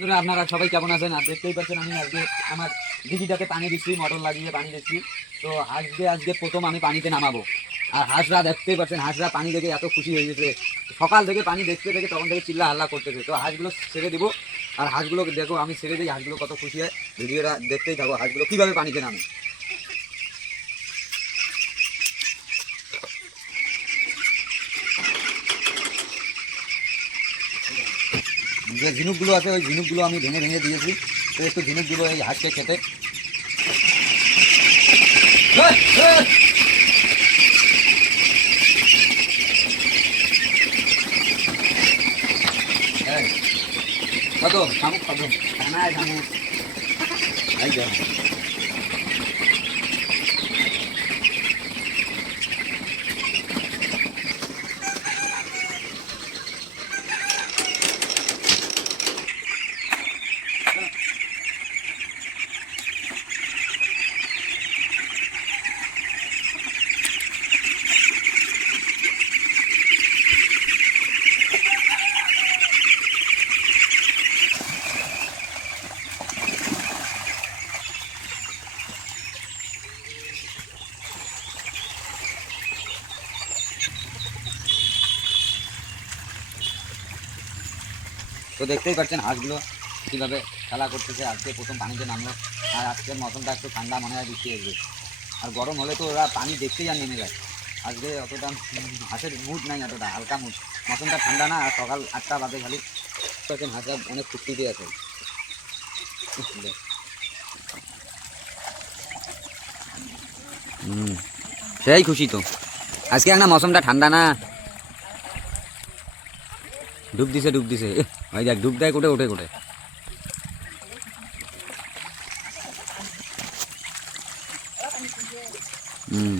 বন্ধুরা আপনারা সবাই কেমন আছেন? আর দেখতেই পাচ্ছেন আমি আজকে আমার দিদিটাকে পানি দিচ্ছি, মোটর লাগিয়ে পানি দিচ্ছি। তো আজকে প্রথম আমি পানিতে নামাবো। আর হাঁসরা দেখতেই পাচ্ছেন, হাঁসরা পানি দেখে এত খুশি হয়ে গেছে। সকাল থেকে পানি দেখতে দেখে তখন থেকে চিল্লা হাল্লা করতেছে। তো হাঁসগুলো ছেড়ে দিব। আর হাঁসগুলোকে দেখো আমি ছেড়ে দিই, হাঁসগুলো কত খুশি হয়। ভিডিওটা দেখতেই থাকো হাঁসগুলো কীভাবে পানিতে নামে। যে ঝিনুকগুলো আছে ওই ঝিনুকগুলো আমি ভেঙে ভেঙে দিয়েছি। তো একটু ঝিনুকগুলো এই হাঁসকে খেতে। কত শামুক কত খানায় শামুক এই দেখ। তো দেখতেই পাচ্ছেন হাঁসগুলো কীভাবে খেলা করতেছে। আজকে প্রথম পানিতে নামলো। আর আজকের মৌসুমটা একটু ঠান্ডা মনে হয় বৃষ্টি আসবে। আর গরম হলে তো ওরা পানি দেখতেই আর নেমে যায়। আজকে অতটা হাঁসের মুড নাই, অতটা হালকা মুড। মৌসুমটা ঠান্ডা না, আর সকাল 8টা বাজে খালি। তখন হাঁসরা অনেক ফুর্তিতে আছে। সেই খুশি তো আজকে না, মৌসুমটা ঠান্ডা না। ডুব দিছে ওই দেখ ডুব দেয় কোটে ওঠে কোটে। হুম